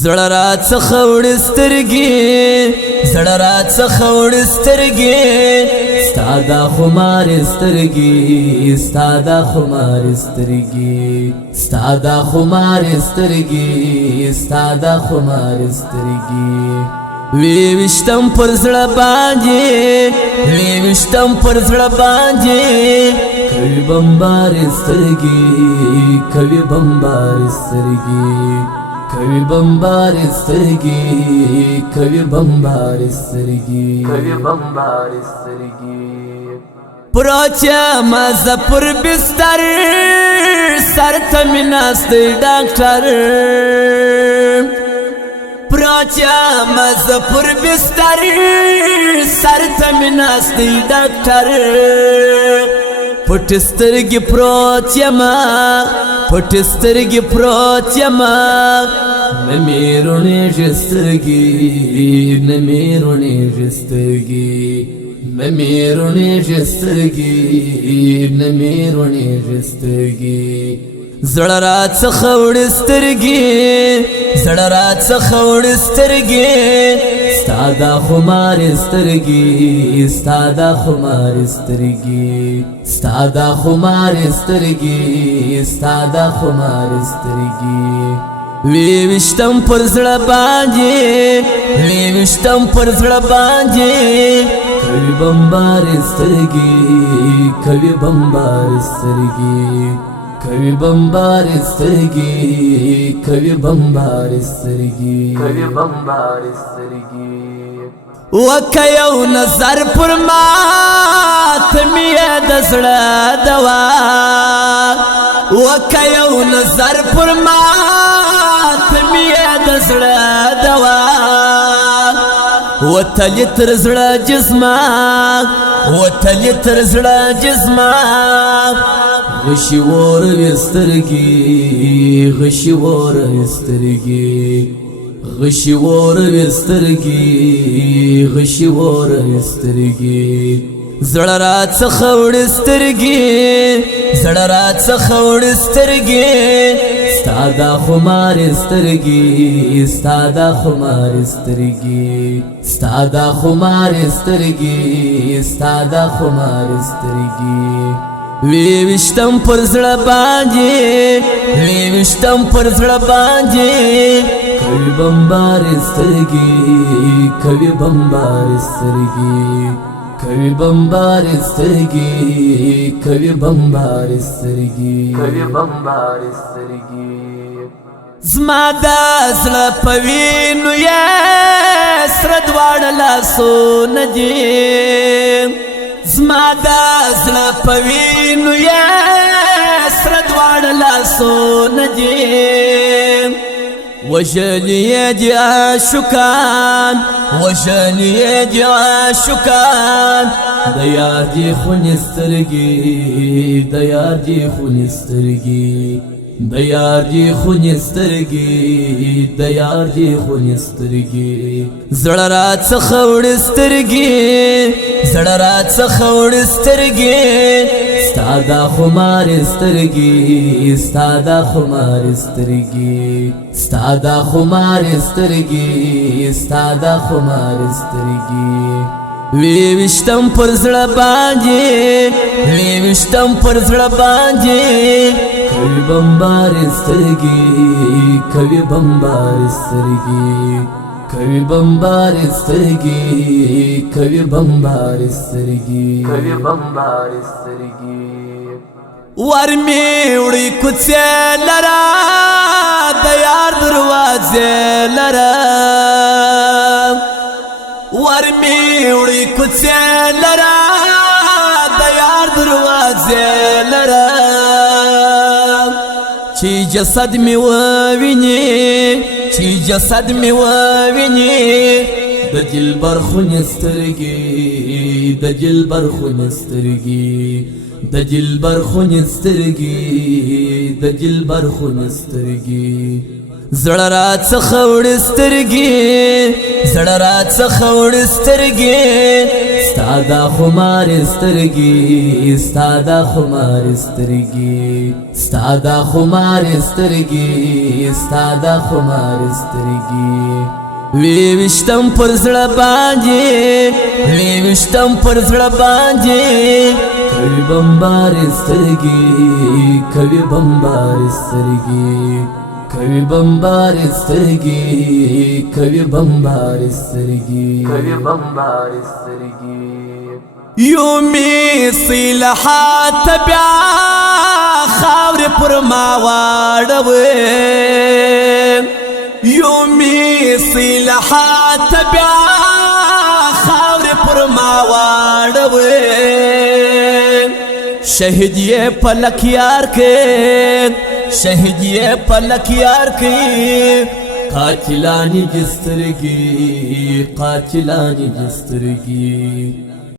زړه را څخه وړې سترګې زړه را څخه وړې سترګې ستا دا خمارې سترګې ستا دا خمارې سترګې ستا دا خمارې سترګې ستا دا خمارې سترګې وی وشتم پر زړه باندې وی وشتم پر زړه باندې کوي بمبار سترګې کوي بمبار سترګې کوي بمبار سترګې کوي بمبار سترګې کوي بمبار سترګې پروچا مزه پر بستر سر ته مې ناست ډاکټر پروچا مزه پر بستر سر ته مې ناست ډاکټر پټ سترګې پروت یما پټ سترګې پروت یما نه مې روڼېږي سترګې نه مې روڼېږي سترګې نه مې روڼېږي سترګې نه مې روڼېږي سترګې زړه را څخه وړې سترګې زړه را څخه وړې سترګې ستا دا خمارې سترګې ستا دا خمارې سترګې ستا دا خمارې سترګې ستا دا خمارې سترګې وی وشتم پر زړه باندې وی وشتم پر زړه باندې کوي بمبار سترګې کوي بمبار سترګې کوي بمبار سترګې کوي بمبار سترګې کوي بمبار سترګې وکه یو نظر پر ما ته مې د زړه دوا وکه یو نظر پر ما ته مې د زړه دوا وتلی تر زړه جسمه وتلی تر زړه جسمه غشي ور سترګې غشي ور سترګې غشي ور سترګې غشي ور سترګې زړه را څخه وړې سترګې زړه را څخه وړې سترګې ستا دا خمارې سترګې ستا دا خمارې سترګې ستا دا خمارې سترګې ستا دا خمارې سترګې وی وشتم پر زړه باندې وی وشتم پر زړه باندې کوي بمبار سترګې کوي بمبار سترګې کوي بمبار سترګې کوي بمبار سترګې کوي بمبار سترګې زما د زړه په وینو یې سره دواړه لاسونه دي زما د زړه په وینو یې سره دواړه لاسونه دي وژلي یې دي عاشقان وژلي یې دي عاشقان د یار دي خونې سترګې د یار دي خونې سترګې د یار دي خونې سترګې د یار دي خونې سترګې زړه را څخه وړې سترګې زړه را څخه وړې سترګې ستا دا خمارې سترګې ستا دا خمارې سترګې ستا دا خمارې سترګې ستا دا خمارې سترګې وی وشتم پر زړه باندې وی وشتم پر زړه باندې کوي بمبار سترګې کوي بمبار سترګې کوي بمبار سترګې کوي بمبار سترګې کوي بمبار سترګې ورمې وړي کوڅې لرا د یار دروازې لرا ورمې وړي کوڅې لرا د یار دروازې لرا چې جسد مې وویني چې جسد مې وویني د دلبر خونې سترګې د دلبر خونې سترګې د دلبر خونې سترګې د دلبر خونې سترګې زړه را څخه وړې سترګې زړه را څخه وړې سترګې ستادا خمار سترگی ستادا خمار سترگی ستادا خمار سترگی ستادا خمار سترگی وی وشتم پر زړه باندې وی وشتم پر زړه باندې کوي بمبار سترګي کوي بمبار سترګي کوي بمبار سترګي کوي بمبار سترګي کوي بمبار سترګي یو می صلحات بیا خاور پر ما واړوي یو می صلحات بیا خاور پر ما واړوي شهید یہ پلک یار کے شهید یہ پلک یار کے قاتلانی جسترگی قاتلانی جسترگی